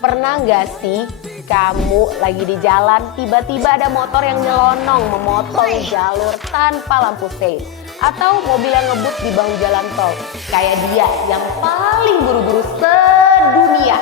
Pernah nggak sih kamu lagi di jalan, tiba-tiba ada motor yang nyelonong memotong jalur tanpa lampu stay? Atau mobil yang ngebut di bahu jalan tol? Kayak dia yang paling buru-buru sedunia.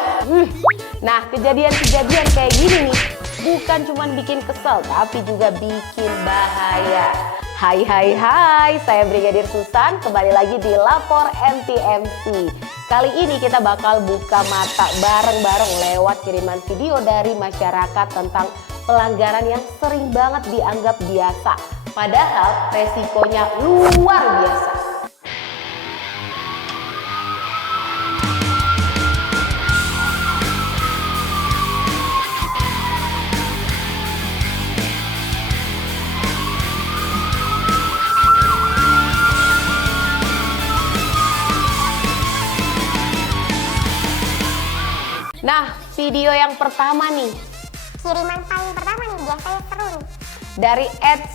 Nah, kejadian-kejadian kayak gini nih, bukan cuma bikin kesel, tapi juga bikin bahaya. Hai, saya Brigadir Susan, kembali lagi di Lapor MTMC. Kali ini kita bakal buka mata bareng-bareng lewat kiriman video dari masyarakat tentang pelanggaran yang sering banget dianggap biasa. Padahal resikonya luar biasa. Nah, video yang pertama nih. Kiriman paling pertama nih, biasanya seru nih. Dari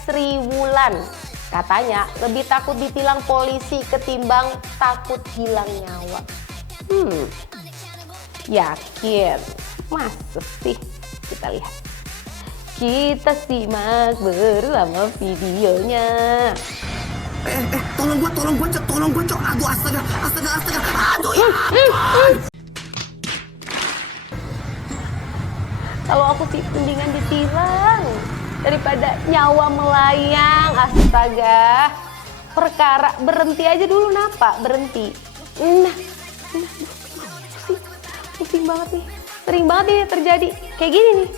@Sriwulan. Katanya lebih takut ditilang polisi ketimbang takut hilang nyawa. Yakin? Masa sih? Kita lihat. Kita simak bersama videonya. Tolong gua, Cok. Aduh, astaga. Aduh, ya. Kalau aku sih mendingan ditilang daripada nyawa melayang. Astaga, perkara berhenti aja dulu, napa berhenti. Pusing banget nih, sering banget nih terjadi kayak gini nih.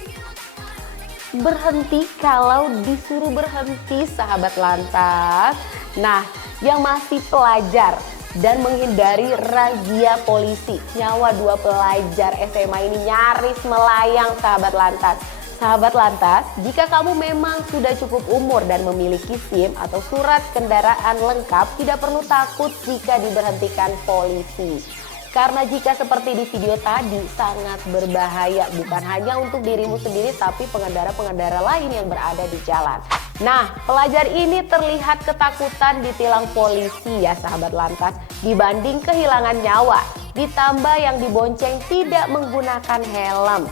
Berhenti kalau disuruh berhenti, sahabat lantas. Nah, yang masih pelajar dan menghindari razia polisi, nyawa 2 pelajar SMA ini nyaris melayang, sahabat lantas. Sahabat lantas, jika kamu memang sudah cukup umur dan memiliki SIM atau surat kendaraan lengkap, tidak perlu takut jika diberhentikan polisi. Karena jika seperti di video tadi, sangat berbahaya bukan hanya untuk dirimu sendiri tapi pengendara-pengendara lain yang berada di jalan. Nah, pelajar ini terlihat ketakutan ditilang polisi ya sahabat lantas dibanding kehilangan nyawa. Ditambah yang dibonceng tidak menggunakan helm.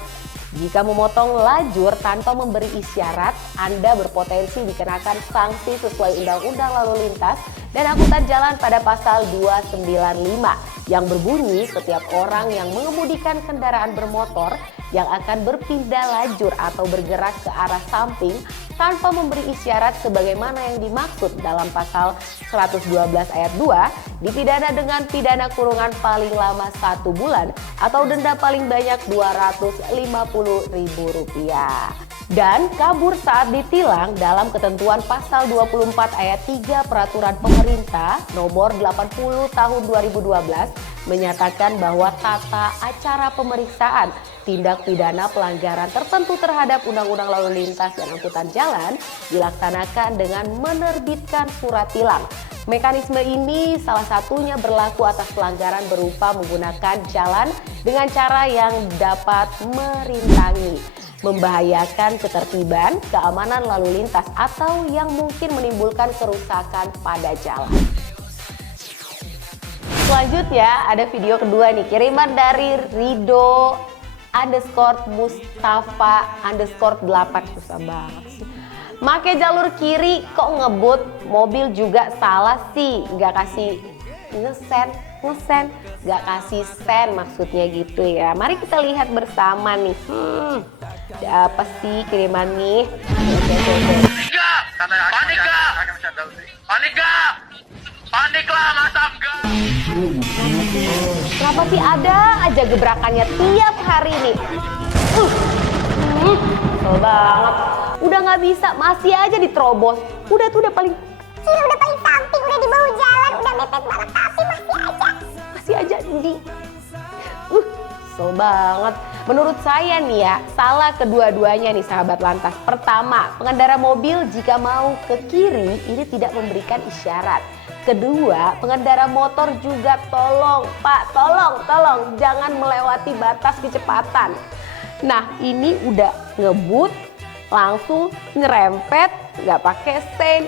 Jika memotong lajur tanpa memberi isyarat, Anda berpotensi dikenakan sanksi sesuai Undang-Undang Lalu Lintas dan Angkutan Jalan pada pasal 295 yang berbunyi setiap orang yang mengemudikan kendaraan bermotor yang akan berpindah lajur atau bergerak ke arah samping tanpa memberi isyarat sebagaimana yang dimaksud dalam pasal 112 ayat 2 dipidana dengan pidana kurungan paling lama 1 bulan atau denda paling banyak Rp250.000 dan kabur saat ditilang dalam ketentuan pasal 24 ayat 3 Peraturan Pemerintah nomor 80 tahun 2012 menyatakan bahwa tata acara pemeriksaan tindak pidana pelanggaran tertentu terhadap Undang-Undang Lalu Lintas dan Angkutan Jalan dilaksanakan dengan menerbitkan surat tilang. Mekanisme ini salah satunya berlaku atas pelanggaran berupa menggunakan jalan dengan cara yang dapat merintangi, membahayakan ketertiban, keamanan lalu lintas, atau yang mungkin menimbulkan kerusakan pada jalan. Selanjutnya ada video kedua nih, kiriman dari Rido_Mustafa_8. Susah banget sih. Make jalur kiri kok ngebut, mobil juga salah sih, gak kasih ngesen, gak kasih sen maksudnya gitu ya. Mari kita lihat bersama nih. Apa sih kiriman nih? Paniklah masa enggak. Kenapa sih ada aja gebrakannya tiap hari nih? Kesel banget. Udah nggak bisa, masih aja diterobos. Udah paling Kiri udah paling samping, udah di bahu jalan, udah mepet banget, tapi masih aja di. Kesel banget. Menurut saya nih ya, salah kedua-duanya nih sahabat lantas. Pertama, pengendara mobil jika mau ke kiri ini tidak memberikan isyarat. Kedua, pengendara motor juga tolong jangan melewati batas kecepatan. Nah, ini udah ngebut, langsung ngerempet, nggak pakai sen.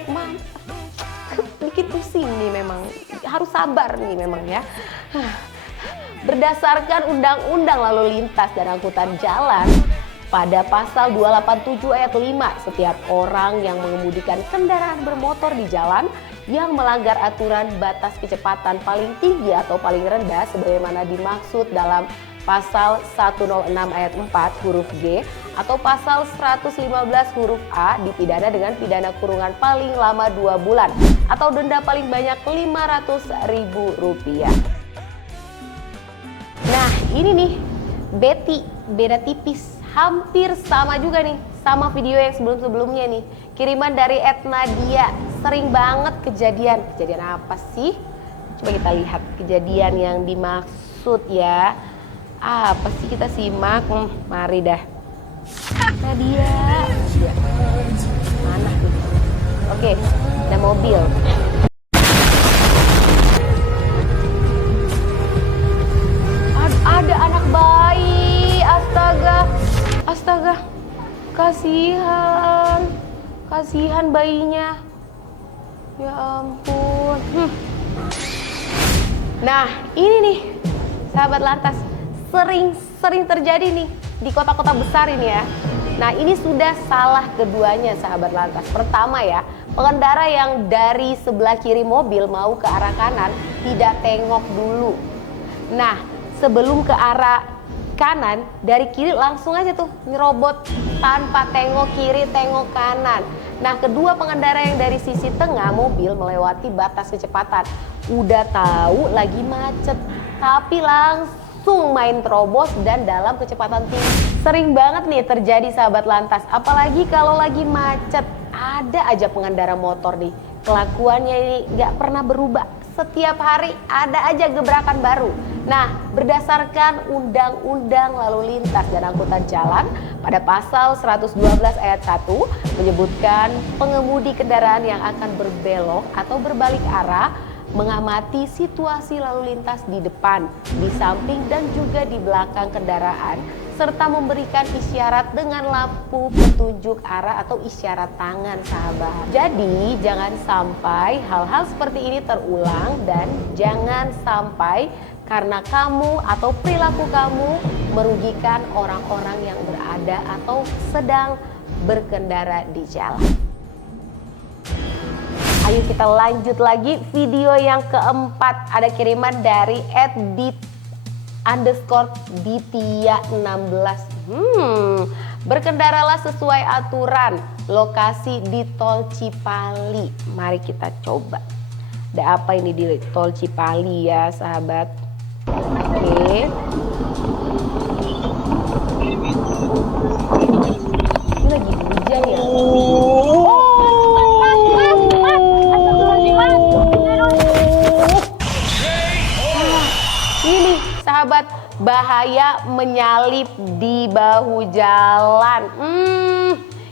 Bikin pusing nih memang, harus sabar nih memang ya. Berdasarkan Undang-Undang Lalu Lintas dan Angkutan Jalan, pada pasal 287 ayat 5, setiap orang yang mengemudikan kendaraan bermotor di jalan yang melanggar aturan batas kecepatan paling tinggi atau paling rendah sebagaimana dimaksud dalam pasal 106 ayat 4 huruf G atau pasal 115 huruf A dipidana dengan pidana kurungan paling lama 2 bulan atau denda paling banyak Rp500.000. Nah ini nih Betty, beda tipis, hampir sama juga nih sama video yang sebelum-sebelumnya nih. Kiriman dari Nadia, sering banget kejadian apa sih? Coba kita lihat kejadian yang dimaksud ya. Apa sih, kita simak, mari dah. Nadia. Mana tuh? Oke, ada mobil. Ada anak bayi, astaga, kasihan bayinya, ya ampun. Nah ini nih sahabat lantas, sering terjadi nih di kota-kota besar ini ya. Nah ini sudah salah keduanya sahabat lantas. Pertama ya, pengendara yang dari sebelah kiri mobil mau ke arah kanan tidak tengok dulu. Nah sebelum ke arah kanan, dari kiri langsung aja tuh nyerobot tanpa tengok kiri tengok kanan. Nah kedua pengendara yang dari sisi tengah mobil melewati batas kecepatan, udah tahu lagi macet tapi langsung main terobos dan dalam kecepatan tinggi. Sering banget nih terjadi sahabat lantas, apalagi kalau lagi macet. Ada aja pengendara motor nih kelakuannya ini gak pernah berubah, setiap hari ada aja gebrakan baru. Nah, berdasarkan Undang-Undang Lalu Lintas dan Angkutan Jalan pada pasal 112 ayat 1 menyebutkan pengemudi kendaraan yang akan berbelok atau berbalik arah mengamati situasi lalu lintas di depan, di samping dan juga di belakang kendaraan serta memberikan isyarat dengan lampu petunjuk arah atau isyarat tangan sahabat. Jadi jangan sampai hal-hal seperti ini terulang dan jangan sampai karena kamu atau perilaku kamu merugikan orang-orang yang berada atau sedang berkendara di jalan. Ayo kita lanjut lagi video yang keempat. Ada kiriman dari @bit_bitia16. Berkendaralah sesuai aturan, lokasi di Tol Cipali. Mari kita coba. Ada apa ini di Tol Cipali ya sahabat? Oke. Ini lagi hujan ya. Ini sahabat, bahaya menyalip di bahu jalan.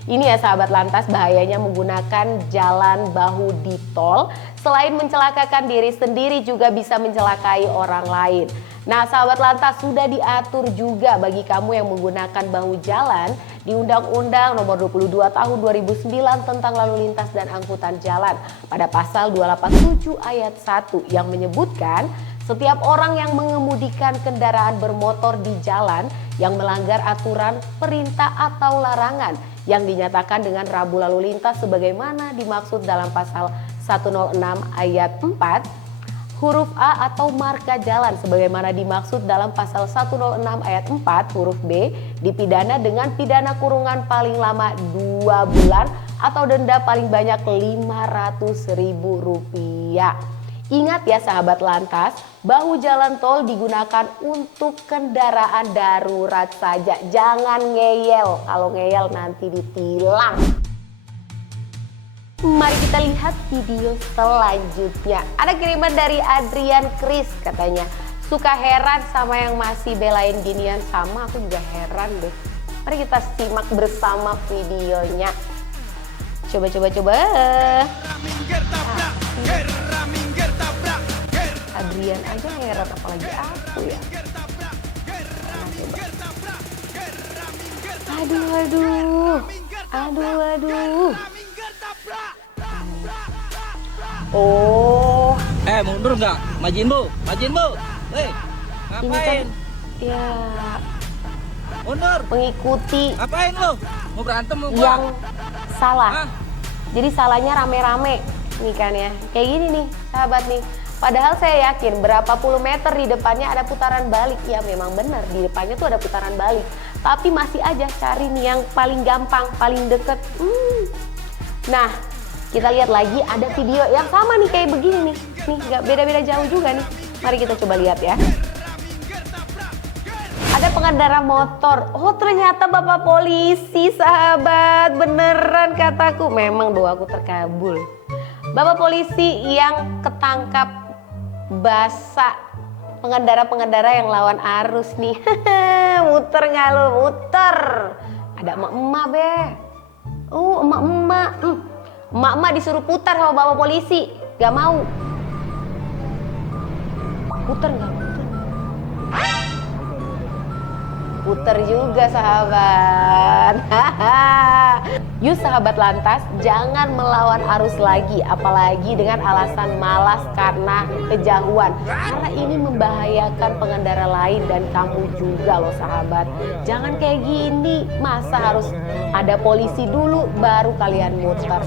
Ini ya sahabat lantas, bahayanya menggunakan jalan bahu di tol. Selain mencelakakan diri sendiri juga bisa mencelakai orang lain. Nah sahabat lantas, sudah diatur juga bagi kamu yang menggunakan bahu jalan di Undang-Undang Nomor 22 Tahun 2009 tentang Lalu Lintas dan Angkutan Jalan pada pasal 287 ayat 1 yang menyebutkan setiap orang yang mengemudikan kendaraan bermotor di jalan yang melanggar aturan, perintah atau larangan yang dinyatakan dengan rambu lalu lintas sebagaimana dimaksud dalam pasal 106 ayat 4 huruf A atau marka jalan sebagaimana dimaksud dalam pasal 106 ayat 4 huruf B dipidana dengan pidana kurungan paling lama 2 bulan atau denda paling banyak Rp500.000. Ingat ya sahabat lantas, bahu jalan tol digunakan untuk kendaraan darurat saja. Jangan ngeyel, kalau ngeyel nanti ditilang. Mari kita lihat video selanjutnya. Ada kiriman dari Adrian Chris, katanya suka heran sama yang masih belain ginian. Sama, aku juga heran deh. Mari kita simak bersama videonya. Coba. Adrian aja heran, apalagi aku ya. Aduh. Oh. Mundur nggak? Majin bu. Hei, ini kan ya mengikuti Apain lo? Mau berantem mau yang salah. Hah? Jadi salahnya rame-rame nih kan ya. Kayak gini nih sahabat nih. Padahal saya yakin berapa puluh meter di depannya ada putaran balik. Ya memang benar di depannya tuh ada putaran balik. Tapi masih aja cari nih yang paling gampang, paling deket. Nah kita lihat lagi ada video yang sama nih kayak begini nih. Nih gak beda-beda jauh juga nih. Mari kita coba lihat ya. Ada pengendara motor. Oh ternyata bapak polisi sahabat. Beneran kataku. Memang doaku terkabul. Bapak polisi yang ketangkap basah pengendara-pengendara yang lawan arus nih. Muter nggak lo? Muter. Ada emak-emak be. Emak-emak. Emak-emak disuruh putar sama bapak polisi. Gak mau. Puter nggak? Puter juga sahabat. Yuk sahabat lantas, jangan melawan arus lagi, apalagi dengan alasan malas karena kejauhan. Karena ini membahayakan pengendara lain dan kamu juga loh sahabat. Jangan kayak gini, masa harus ada polisi dulu baru kalian muter.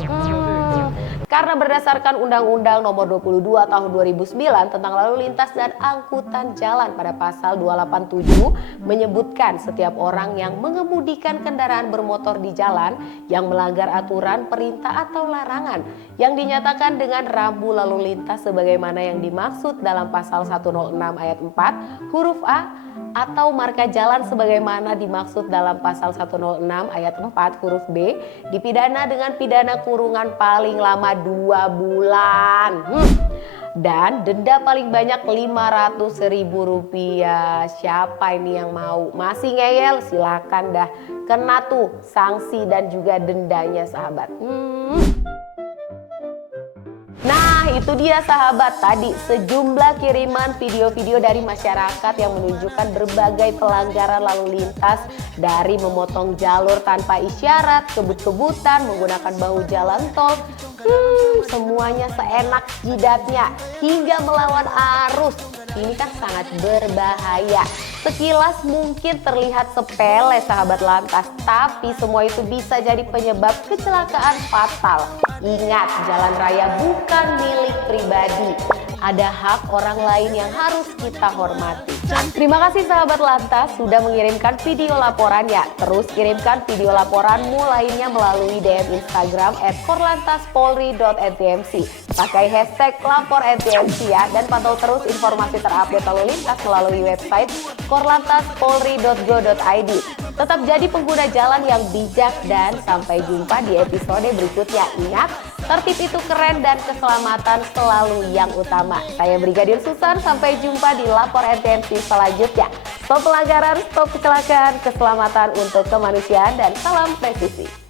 Karena berdasarkan Undang-Undang Nomor 22 Tahun 2009 tentang Lalu Lintas dan Angkutan Jalan pada pasal 287 menyebutkan setiap orang yang mengemudikan kendaraan bermotor di jalan yang melanggar aturan, perintah atau larangan yang dinyatakan dengan rambu lalu lintas sebagaimana yang dimaksud dalam pasal 106 ayat 4 huruf A atau marka jalan sebagaimana dimaksud dalam pasal 106 ayat 4 huruf B dipidana dengan pidana kurungan paling lama 2 bulan dan denda paling banyak Rp500.000. Siapa ini yang mau? Masih ngeyel? Silakan dah, kena tuh sanksi dan juga dendanya sahabat. Nah itu dia sahabat tadi sejumlah kiriman video-video dari masyarakat yang menunjukkan berbagai pelanggaran lalu lintas dari memotong jalur tanpa isyarat, kebut-kebutan, menggunakan bahu jalan tol, semuanya seenak jidatnya hingga melawan arus. Ini kan sangat berbahaya. Sekilas mungkin terlihat sepele sahabat lantas, tapi semua itu bisa jadi penyebab kecelakaan fatal. Ingat, jalan raya bukan milik pribadi. Ada hak orang lain yang harus kita hormati. Terima kasih sahabat lantas sudah mengirimkan video laporannya. Terus kirimkan video laporanmu lainnya melalui DM Instagram @korlantaspolri.ntmc. Pakai hashtag #lapor_ntmc ya, dan pantau terus informasi terupdate lalu lintas melalui website korlantaspolri.go.id. Tetap jadi pengguna jalan yang bijak dan sampai jumpa di episode berikutnya. Ingat, tertib itu keren dan keselamatan selalu yang utama. Saya Brigadir Susan, sampai jumpa di Lapor NTMC selanjutnya. Stop pelanggaran, stop kecelakaan, keselamatan untuk kemanusiaan, dan salam presisi.